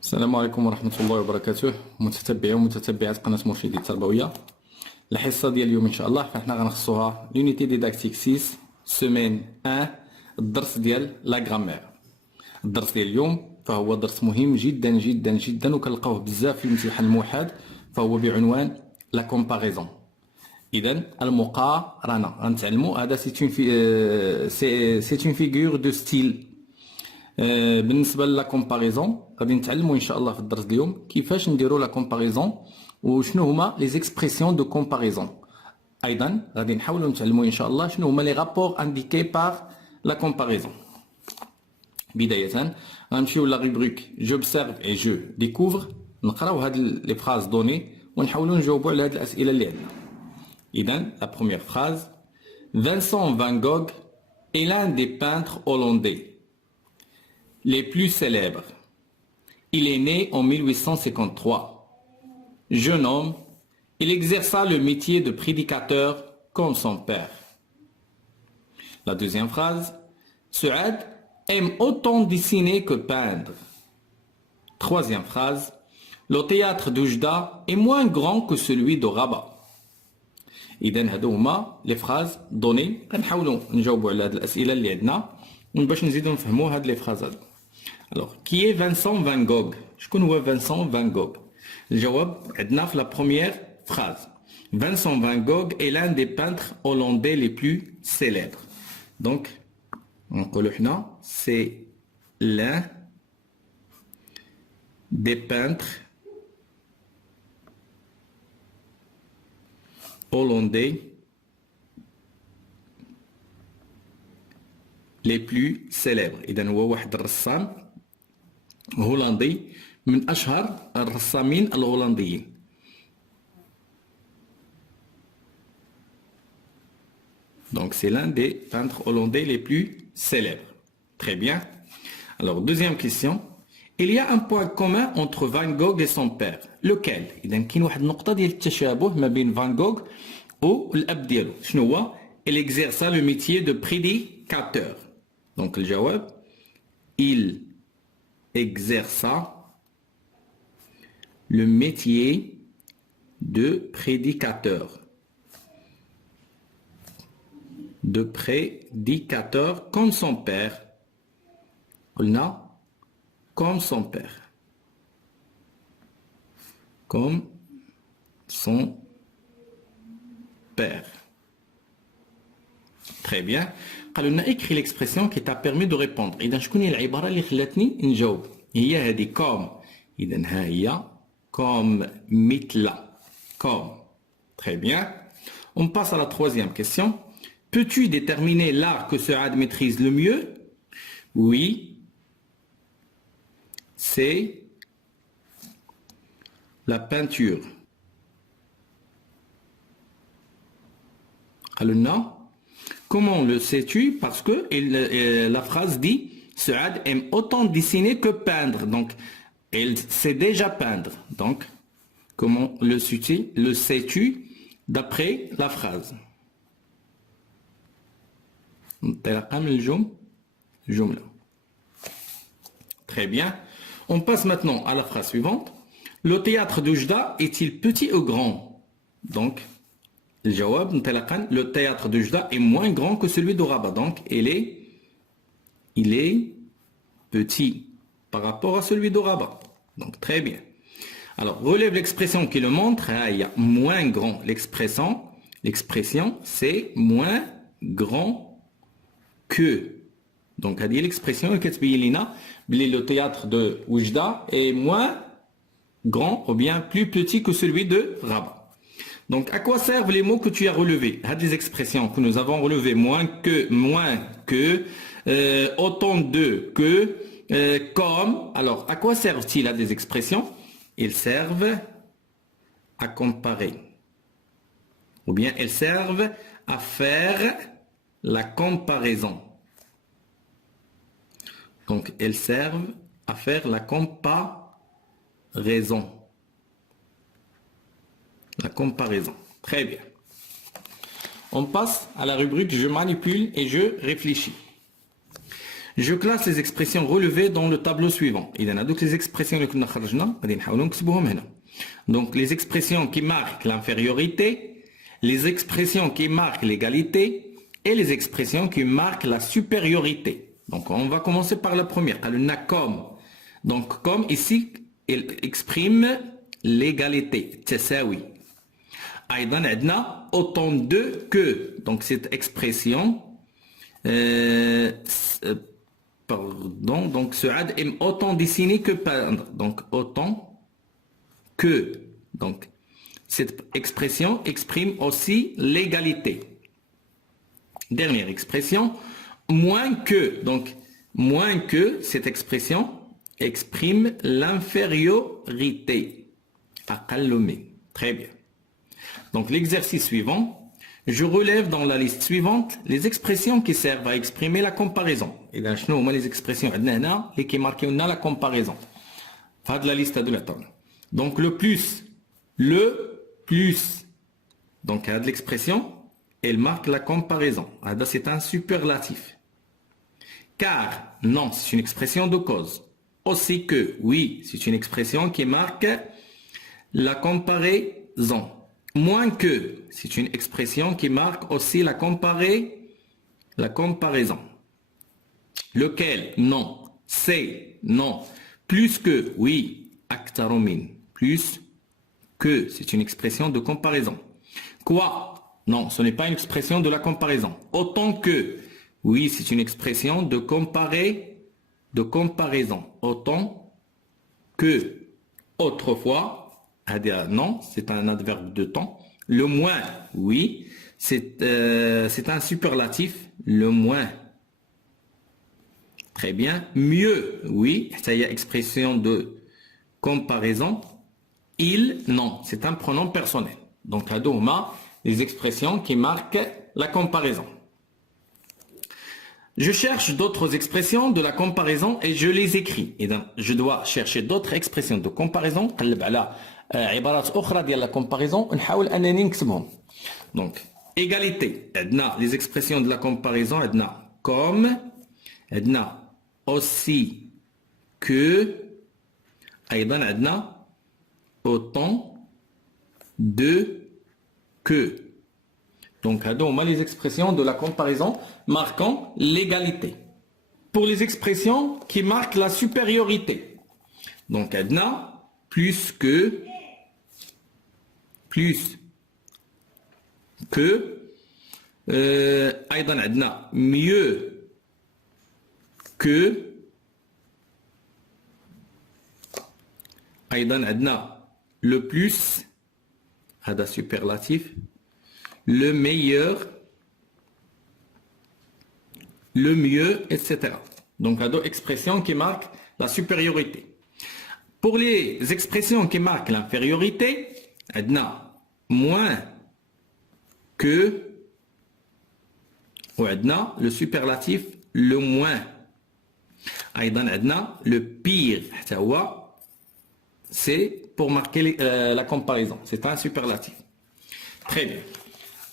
السلام عليكم ورحمة الله وبركاته متتبعي ومتتبعات قناة مرشدي التربوية. الحصة ديال اليوم إن شاء الله فاحنا غنخصوها لونيتي ديداكتيك 6 سيمين 1 الدرس ديال لا غرامير. الدرس ديال اليوم فهو درس مهم جدا جدا جدا وكنلقاوه بزاف في الامتحان الموحد، فهو بعنوان لا كومباريزون. إذا المقارنة غنتعلموا هذا سي اون فيغور دو ستيل. بالنسبه لا كومباريزون غادي نتعلموا ان شاء الله في الدرس اليوم كيفاش نديروا لا كومباريزون وشنو هما لي زيكسبرسيون دو كومباريزون. ايضا غادي نحاولوا نتعلموا ان شاء الله شنو هما لي رابور انديكي بار لا كومباريزون. بدايه غنمشيو لا ريبريك جوبسيرف اي جو ديكوفر، نقراو هاد لي فراز دوني ونحاولوا نجاوبوا على هاد الاسئله اللي عندنا. اذا لا بروميير فراز: Vincent Van Gogh est l'un des peintres hollandais les plus célèbres. Il est né en 1853. Jeune homme, il exerça le métier de prédicateur comme son père. La deuxième phrase: Suad aime autant dessiner que peindre. Troisième phrase: Le théâtre d'Oujda est moins grand que celui de Rabat. إذا هادو هما لي فراز دوني، غنحاولوا نجاوبوا على هاد الأسئلة اللي عندنا باش نزيدوا نفهموا هاد لي فراز هادو. Alors, qui est Vincent Van Gogh? شكون هو Vincent Van Gogh؟ الجواب عندنا في la première phrase. Vincent Van Gogh est l'un des peintres hollandais les plus célèbres. Donc, نقولوا حنا c'est l'un des peintres hollandais les plus célèbres. إذا هو واحد الرسام هولندي من أشهر الرسامين الهولنديين. Donc c'est l'un des peintres hollandais les plus célèbres. Très bien. Alors deuxième question. Il y a un point commun entre Van Gogh et son père. Lequel? إذا كاين واحد النقطة ديال التشابه ما بين فان غوغ والأب ديالو. شنو هو؟ Il exerça le métier de prédicateur. Donc الجواب: Il exerça le métier de prédicateur. De prédicateur comme son père. قلنا comme son père. Comme son père. Très bien. قالوا لنا écrit l'expression qui t'a permis de répondre. إذا شكون هي العبارة اللي خلاتني نجاوب؟ هي هذه comme. إذا ها هي comme مثل. Comme. Très bien. On passe à la troisième question. Peux-tu déterminer l'art que Suad maîtrise le mieux? Oui. C'est la peinture. قالوا لنا comment le sais-tu? Parce que la phrase dit Suad aime autant dessiner que peindre. Donc, elle sait déjà peindre. Donc, comment le sais-tu d'après la phrase? Très bien. On passe maintenant à la phrase suivante. Le théâtre d'Oujda est-il petit ou grand? Donc, le théâtre de Juda est moins grand que celui de Rabat. Donc, il est petit par rapport à celui de Rabat. Donc, très bien. Alors, relève l'expression qui le montre. Il y a moins grand. L'expression, c'est moins grand que. Donc, il y a l'expression le théâtre de Oujda est moins grand ou bien plus petit que celui de Rabat. Donc, à quoi servent les mots que tu as relevés? Les expressions que nous avons relevées: moins que, autant de, que, comme. Alors, à quoi servent-ils à des expressions? Ils servent à comparer. Ou bien, elles servent à faire la comparaison. Donc, elles servent à faire la comparaison. La comparaison. Très bien. On passe à la rubrique je manipule et je réfléchis. Je classe les expressions relevées dans le tableau suivant. Il y en a donc les expressions donc les expressions qui marquent l'infériorité, les expressions qui marquent l'égalité et les expressions qui marquent la supériorité. Donc on va commencer par la première, le comme. Donc comme ici, il exprime l'égalité, تساوي. أيضا عندنا autant de que. Donc cette expression pardon, donc ce ad est autant dessiné que peindre. Donc autant que. Donc cette expression exprime aussi l'égalité. Dernière expression, moins que. Donc moins que, cette expression exprime l'infériorité. أقل من. Très bien. Donc l'exercice suivant. Je relève dans la liste suivante les expressions qui servent à exprimer la comparaison. Et là, je les expressions qui marquent la comparaison. Faites la liste de la tonne. Donc le plus. Donc de l'expression, elle marque la comparaison. C'est un superlatif. Car, non, c'est une expression de cause. Aussi que, oui, c'est une expression qui marque la comparaison. Moins que, c'est une expression qui marque aussi la comparaison. Lequel? Non. C'est? Non. Plus que? Oui. Aktaru min. Plus que, c'est une expression de comparaison. Quoi? Non, ce n'est pas une expression de la comparaison. Autant que? Oui, c'est une expression de comparaison. Autant que. Autrefois, non, c'est un adverbe de temps. Le moins, oui, c'est un superlatif. Le moins. Très bien. Mieux, oui, ça y est, expression de comparaison. Il, non, c'est un pronom personnel. Donc, à Douma, les expressions qui marquent la comparaison. Je cherche d'autres expressions de la comparaison et je les écris. Et donc, je dois chercher d'autres expressions de comparaison. عبارات أخرى ديال la comparaison نحاول أنني نكتبهم. Donc égalité عندنا les expressions de la comparaison عندنا comme عندنا aussi que أيضا عندنا autant de que. Donc هادو هما les expressions de la comparaison marquant l'égalité. Pour les expressions qui marquent la supériorité. Donc عندنا plus que أيضا عندنا mieux que أيضا عندنا le plus هذا superlatif le meilleur le mieux etc. Donc هذو expressions qui marquent la supériorité. Pour les expressions qui marquent l'infériorité, عندنا moins que وعندنا le superlatif le moins. أيضا عندنا le pire حتى هو c'est pour marquer la comparaison. C'est un superlatif. Très bien.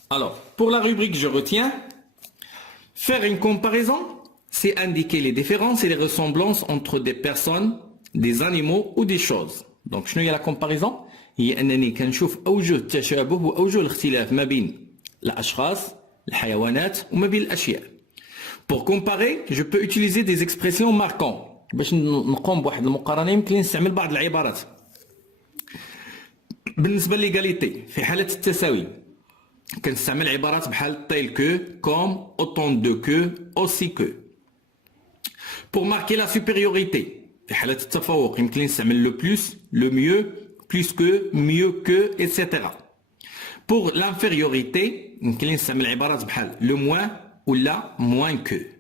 Alors, pour la rubrique je retiens, faire une comparaison, c'est indiquer les différences et les ressemblances entre des personnes, des animaux ou des choses. Donc, شنو هي la comparaison؟ هي أنني كنشوف أوجه التشابه وأوجه الاختلاف ما بين الأشخاص، الحيوانات وما بين الأشياء. Pour comparer, je peux utiliser des expressions marquantes. باش نقوم بواحد المقارنة يمكن نستعمل بعض العبارات. بالنسبة للإيغاليتي في حالة التساوي كنستعمل عبارات بحال tel que, comme, autant de que, aussi que. Pour marquer la supériorité في حالة التفوق يمكن نستعمل le plus, le mieux, plus que, mieux que, etc. Pour l'infériorité يمكن نستعمل عبارات بحال le moins ou la moins que.